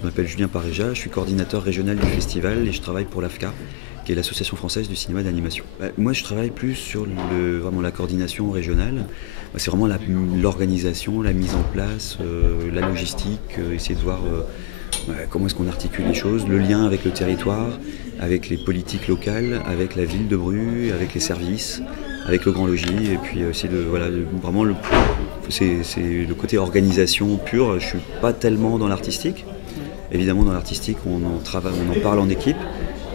Je m'appelle Julien Paréja, je suis coordinateur régional du festival et je travaille pour l'AFCA, qui est l'Association française du cinéma d'animation. Moi je travaille plus sur vraiment la coordination régionale, c'est vraiment l'organisation, la mise en place, la logistique, essayer de voir comment est-ce qu'on articule les choses, le lien avec le territoire, avec les politiques locales, avec la ville de Bru, avec les services, avec le Grand Logis, et puis essayer de vraiment c'est le côté organisation pure. Je suis pas tellement dans l'artistique. Évidemment, dans l'artistique, on en parle en équipe,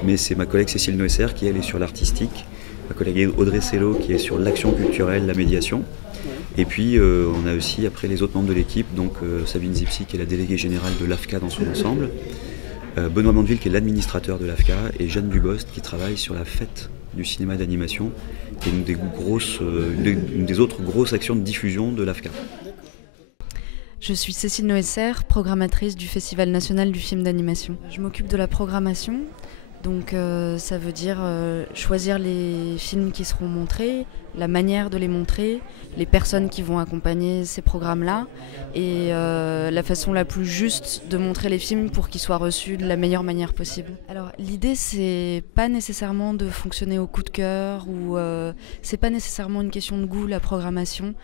mais c'est ma collègue Cécile Noesser qui elle est sur l'artistique, ma collègue Audrey Sello qui est sur l'action culturelle, la médiation, et puis on a aussi après les autres membres de l'équipe, donc Sabine Zipsi qui est la déléguée générale de l'AFCA dans son ensemble, Benoît Mandeville qui est l'administrateur de l'AFCA, et Jeanne Dubost qui travaille sur la fête du cinéma d'animation, qui est une des autres grosses actions de diffusion de l'AFCA. Je suis Cécile Noesser, programmatrice du Festival national du film d'animation. Je m'occupe de la programmation, donc ça veut dire choisir les films qui seront montrés, la manière de les montrer, les personnes qui vont accompagner ces programmes-là et la façon la plus juste de montrer les films pour qu'ils soient reçus de la meilleure manière possible. Alors l'idée c'est pas nécessairement de fonctionner au coup de cœur ou c'est pas nécessairement une question de goût la programmation.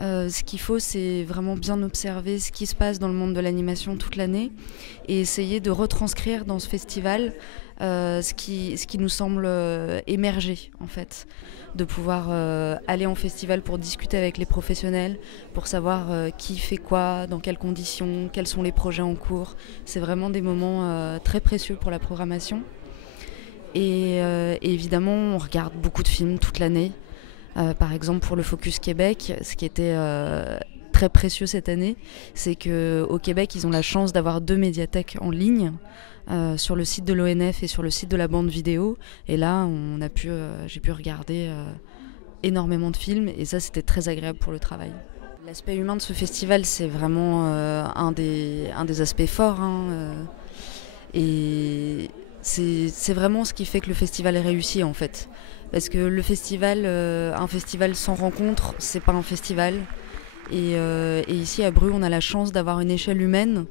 Ce qu'il faut c'est vraiment bien observer ce qui se passe dans le monde de l'animation toute l'année et essayer de retranscrire dans ce festival ce qui nous semble émerger en fait, de pouvoir aller en festival pour discuter avec les professionnels, pour savoir qui fait quoi, dans quelles conditions, quels sont les projets en cours. C'est vraiment des moments très précieux pour la programmation. Et évidemment, on regarde beaucoup de films toute l'année. Par exemple, pour le Focus Québec, ce qui était très précieux cette année, c'est qu'au Québec, ils ont la chance d'avoir 2 médiathèques en ligne. Sur le site de l'ONF et sur le site de la bande vidéo, et là j'ai pu regarder énormément de films et ça c'était très agréable pour le travail. L'aspect humain de ce festival c'est vraiment un des aspects forts et c'est vraiment ce qui fait que le festival est réussi en fait, parce que le festival, un festival sans rencontre c'est pas un festival et ici à Bru on a la chance d'avoir une échelle humaine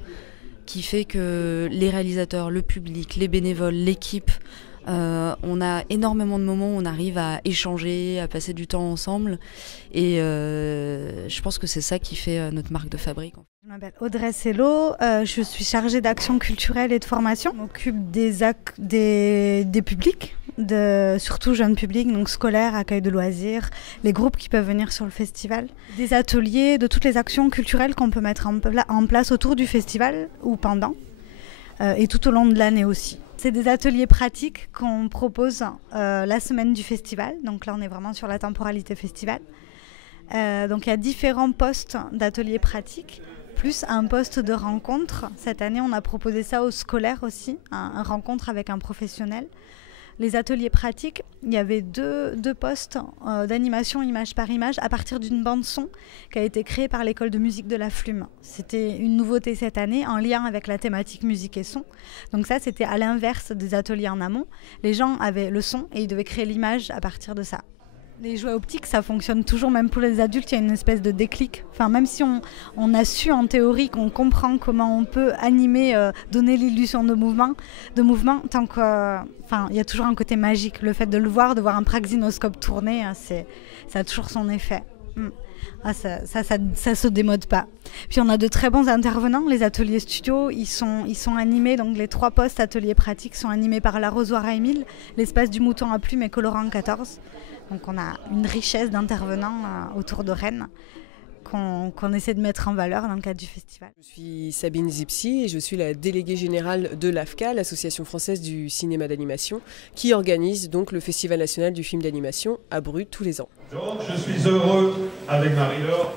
qui fait que les réalisateurs, le public, les bénévoles, l'équipe, on a énormément de moments où on arrive à échanger, à passer du temps ensemble et je pense que c'est ça qui fait notre marque de fabrique. Je m'appelle Audrey Sello, je suis chargée d'action culturelle et de formation. Je m'occupe des publics, surtout jeunes publics, donc scolaires, accueil de loisirs, les groupes qui peuvent venir sur le festival, des ateliers, de toutes les actions culturelles qu'on peut mettre en place autour du festival ou pendant, et tout au long de l'année aussi. C'est des ateliers pratiques qu'on propose la semaine du festival, donc là on est vraiment sur la temporalité festival. Donc il y a différents postes d'ateliers pratiques, plus un poste de rencontre. Cette année, on a proposé ça aux scolaires aussi, une rencontre avec un professionnel. Les ateliers pratiques, il y avait deux postes d'animation image par image à partir d'une bande son qui a été créée par l'école de musique de la Flume. C'était une nouveauté cette année en lien avec la thématique musique et son. Donc ça, c'était à l'inverse des ateliers en amont. Les gens avaient le son et ils devaient créer l'image à partir de ça. Les jouets optiques, ça fonctionne toujours, même pour les adultes, il y a une espèce de déclic. Enfin, même si on a su en théorie qu'on comprend comment on peut animer, donner l'illusion de mouvement, tant que, il y a toujours un côté magique. Le fait de le voir, de voir un praxinoscope tourner, ça a toujours son effet. Ça se démode pas. Puis on a de très bons intervenants. Les ateliers studio, ils sont animés, donc les 3 postes ateliers pratiques sont animés par l'Arrosoir à Émile, l'espace du Mouton à Plume et Colorant 14. Donc on a une richesse d'intervenants autour de Rennes. qu'on essaie de mettre en valeur dans le cadre du festival. Je suis Sabine Zipsi et je suis la déléguée générale de l'AFCA, l'Association française du cinéma d'animation, qui organise donc le Festival national du film d'animation à Bru tous les ans. Donc je suis heureux, avec Marie-Laure,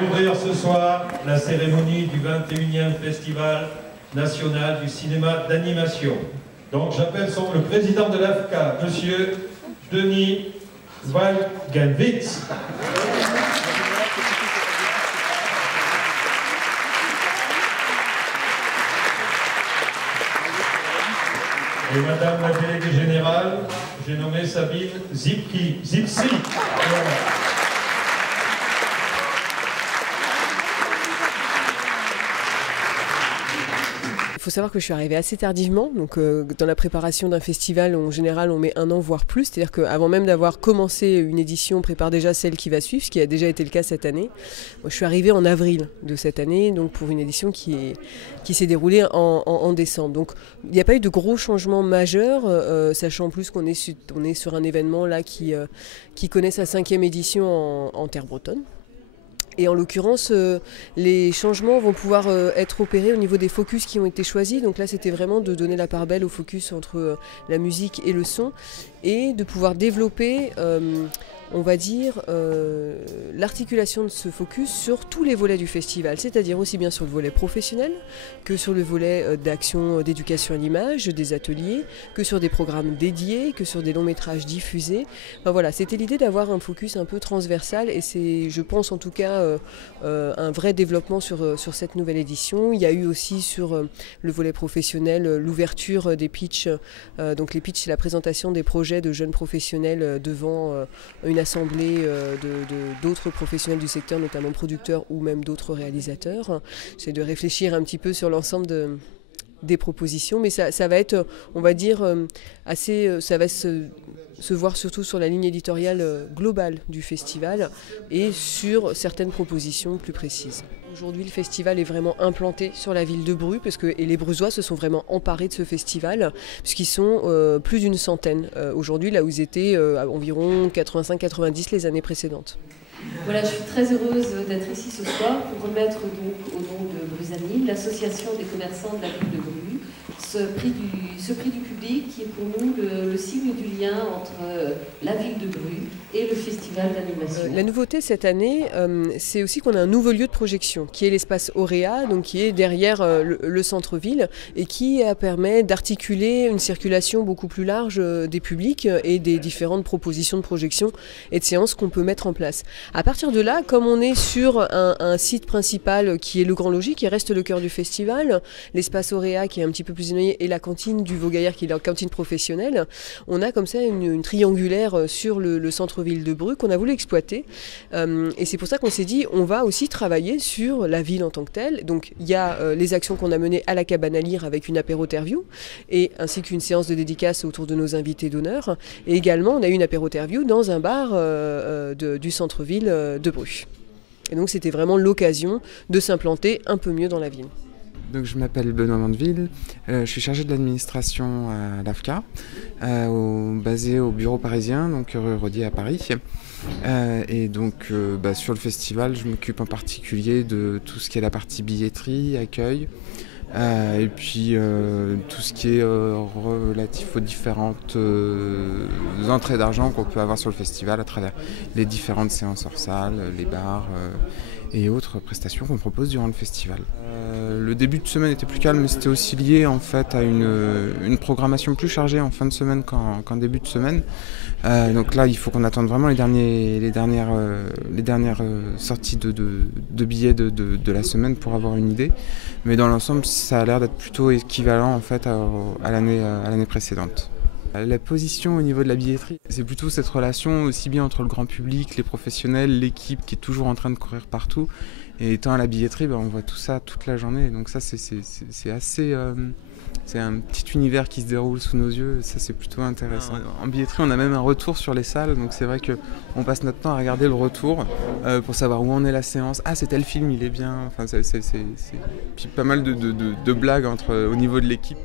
d'ouvrir ce soir la cérémonie du 21e Festival national du cinéma d'animation. Donc j'appelle le président de l'AFCA, monsieur Denis Valgalvitz. Et madame la déléguée générale, j'ai nommé Sabine Zipsi. Voilà. Il faut savoir que je suis arrivée assez tardivement, donc dans la préparation d'un festival, en général, on met 1 an, voire plus. C'est-à-dire qu'avant même d'avoir commencé une édition, on prépare déjà celle qui va suivre, ce qui a déjà été le cas cette année. Moi, je suis arrivée en avril de cette année, donc pour une édition qui s'est déroulée en décembre. Donc il n'y a pas eu de gros changements majeurs, sachant en plus qu'on est sur un événement là qui connaît sa 5e édition en terre bretonne. Et en l'occurrence, les changements vont pouvoir être opérés au niveau des focus qui ont été choisis. Donc là, c'était vraiment de donner la part belle au focus entre la musique et le son et de pouvoir développer, on va dire, l'articulation de ce focus sur tous les volets du festival, c'est-à-dire aussi bien sur le volet professionnel que sur le volet d'action d'éducation à l'image, des ateliers, que sur des programmes dédiés, que sur des longs métrages diffusés. Enfin, voilà, c'était l'idée d'avoir un focus un peu transversal et c'est, je pense en tout cas, un vrai développement sur cette nouvelle édition. Il y a eu aussi sur le volet professionnel l'ouverture des pitchs. Donc les pitchs, c'est la présentation des projets de jeunes professionnels devant une assemblée d'autres professionnels du secteur, notamment producteurs ou même d'autres réalisateurs. C'est de réfléchir un petit peu sur l'ensemble des propositions, mais ça va être, on va dire, ça va se voir surtout sur la ligne éditoriale globale du festival et sur certaines propositions plus précises. Aujourd'hui, le festival est vraiment implanté sur la ville de Bru et les Brusois se sont vraiment emparés de ce festival puisqu'ils sont plus d'une centaine aujourd'hui, là où ils étaient à environ 85-90 les années précédentes. Voilà, je suis très heureuse d'être ici ce soir pour remettre donc au nom de Brusanil, l'association des commerçants de la ville de Bru, ce prix du public qui est pour nous le signe du lien entre la ville de Bru et le festival d'animation. La nouveauté cette année, c'est aussi qu'on a un nouveau lieu de projection qui est l'espace Auréa, donc qui est derrière le centre-ville et qui permet d'articuler une circulation beaucoup plus large des publics et des différentes propositions de projection et de séances qu'on peut mettre en place. À partir de là, comme on est sur un site principal qui est le Grand Logis, qui reste le cœur du festival, l'espace Auréa qui est un petit peu plus éloigné et la cantine du Vaugaillard qui est la cantine professionnelle, on a comme ça une triangulaire sur le centre-ville de Bru qu'on a voulu exploiter. Et c'est pour ça qu'on s'est dit on va aussi travailler sur la ville en tant que telle. Donc il y a les actions qu'on a menées à la cabane à lire avec une apéro-interview et ainsi qu'une séance de dédicace autour de nos invités d'honneur. Et également on a eu une apéro-interview dans un bar du centre-ville de Bru. Et donc c'était vraiment l'occasion de s'implanter un peu mieux dans la ville. Donc, je m'appelle Benoît Mandeville, je suis chargé de l'administration à l'AFCA, basé au bureau parisien, donc rue Rodier à Paris. Et donc sur le festival, je m'occupe en particulier de tout ce qui est la partie billetterie, accueil, et puis tout ce qui est relatif aux différentes entrées d'argent qu'on peut avoir sur le festival à travers les différentes séances hors salle, les bars et autres prestations qu'on propose durant le festival. Le début de semaine était plus calme, mais c'était aussi lié en fait à une programmation plus chargée en fin de semaine qu'en début de semaine. Donc là, il faut qu'on attende vraiment les dernières sorties de billets de la semaine pour avoir une idée. Mais dans l'ensemble, ça a l'air d'être plutôt équivalent en fait à l'année précédente. La position au niveau de la billetterie, c'est plutôt cette relation aussi bien entre le grand public, les professionnels, l'équipe qui est toujours en train de courir partout. Et étant à la billetterie, on voit tout ça toute la journée. Donc ça, c'est assez... c'est un petit univers qui se déroule sous nos yeux, et ça c'est plutôt intéressant. En billetterie, on a même un retour sur les salles, donc c'est vrai qu'on passe notre temps à regarder le retour pour savoir où en est la séance. Ah, c'est tel film, il est bien. Enfin, puis pas mal de blagues au niveau de l'équipe.